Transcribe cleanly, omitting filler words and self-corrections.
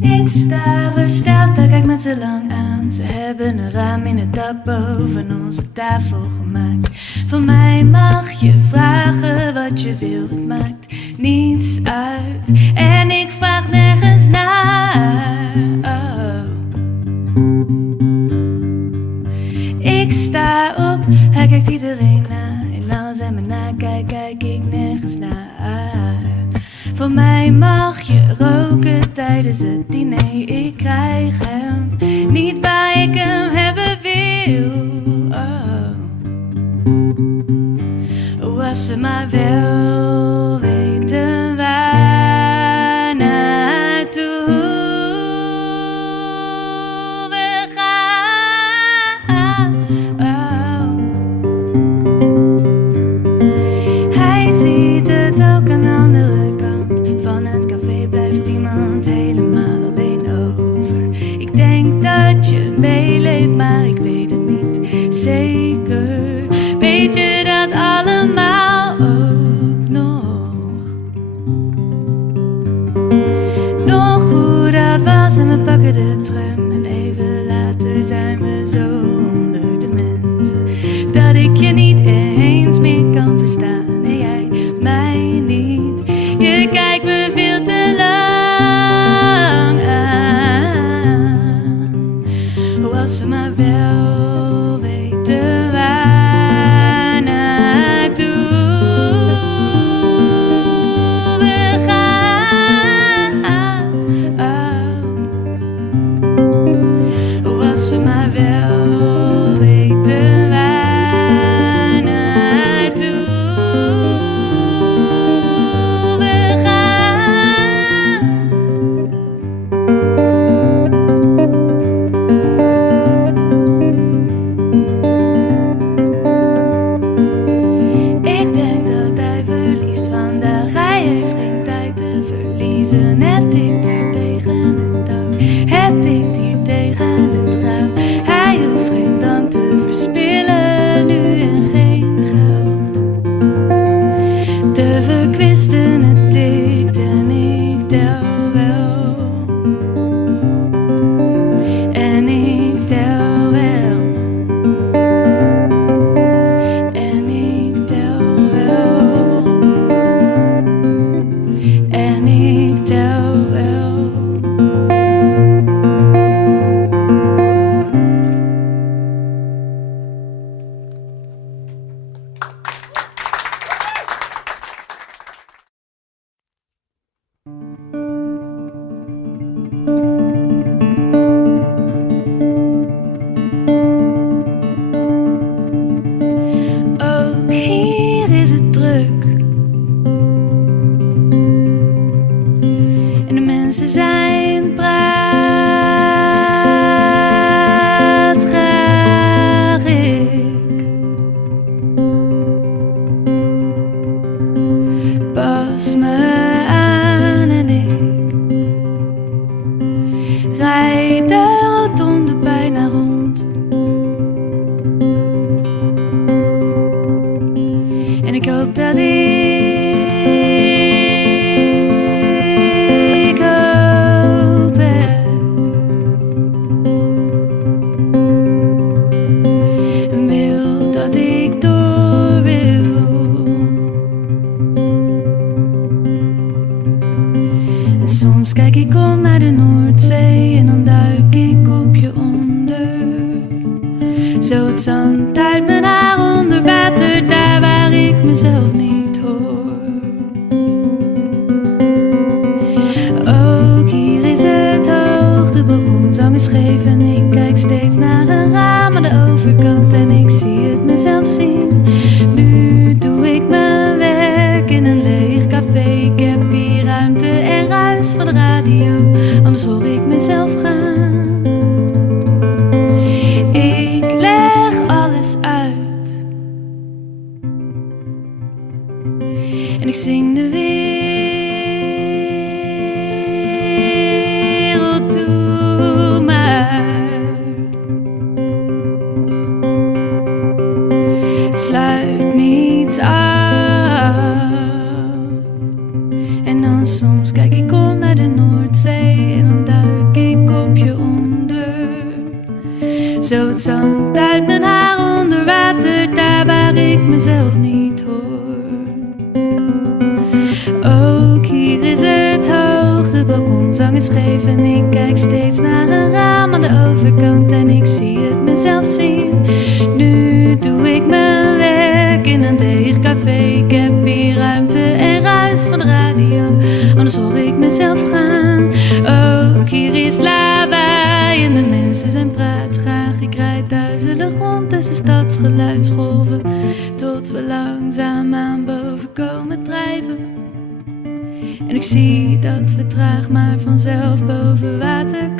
Ik sta versteld, daar kijk me te lang aan. Ze hebben een raam in het dak boven onze tafel gemaakt. Van mij mag je vragen wat je wil, het maakt niets uit. En ik vraag nergens naar. Oh. Ik sta op, hij kijkt iedereen na. En als hij me nakijkt, kijk ik nergens naar. Van mij mag je roken tijdens het diner. Ik krijg hem niet waar ik hem hebben wil. Oh, als we maar wel weten waar naartoe we gaan. Oh. Hij ziet het ook aan de andere kant van het café, blijft iemand helemaal alleen over. Ik denk dat je meeleeft, maar ik weet het niet zeker. Weet je dat allemaal ook nog? Nog hoe dat was en we pakken de tram. En even later zijn we zo onder de mensen. Dat ik je niet eens meer kan verstaan. Nee, jij mij niet. Je kijkt me veel te lang aan. Oh, als we maar wel weten waar naartoe we gaan. Oh, als we maar wel weten waar naartoe we gaan. Ik denk dat hij verliest vandaag. Hij heeft geen tijd te verliezen. Het tikt hier tegen het dak. Het tikt hier tegen het raam. Hij hoeft geen dank te verspillen nu en geen geld te verkwisten. Het tikt en ik tel wel. En ik tel wel. En ik tel wel. En ik tel wel. Ook hier is het druk. En de mensen zijn praatgraag. Ik pas me aan en ik rijd de rotonde bijna rond. En ik hoop dat ik hoop heb. En wil dat ik door wil. En soms kijk ik om naar de Noordzee en dan duik ik op je onder. Zo het zand uit mijn haar onder water, daar waar ik mezelf niet hoor. Ook hier is het hoog, de balkon zang is scheef en ik kijk steeds naar een raam aan de overkant en ik zie het mezelf zien. Nu doe ik mijn werk in een leeg café. Ik heb hier ruimte en ruis van de radio, anders hoor ik mezelf gaan. Ik leg alles uit en ik zing de wereld toe, maar Zo het zand uit mijn haar onder water, daar waar ik mezelf niet hoor. Ook hier is het hoog, de balkonzang is scheef en ik kijk steeds naar een raam aan de overkant en ik zie het mezelf zien. Nu doe ik mijn werk in een leeg café, ik heb hier ruimte en ruis van de radio, anders hoor ik mezelf gaan. Ook hier is lawaai en de mensen zijn praatgraag. Ik rijd duizelig rond tussen stadsgeluidsgolven, tot we langzaamaan boven komen drijven. En ik zie dat we traag maar vanzelf boven water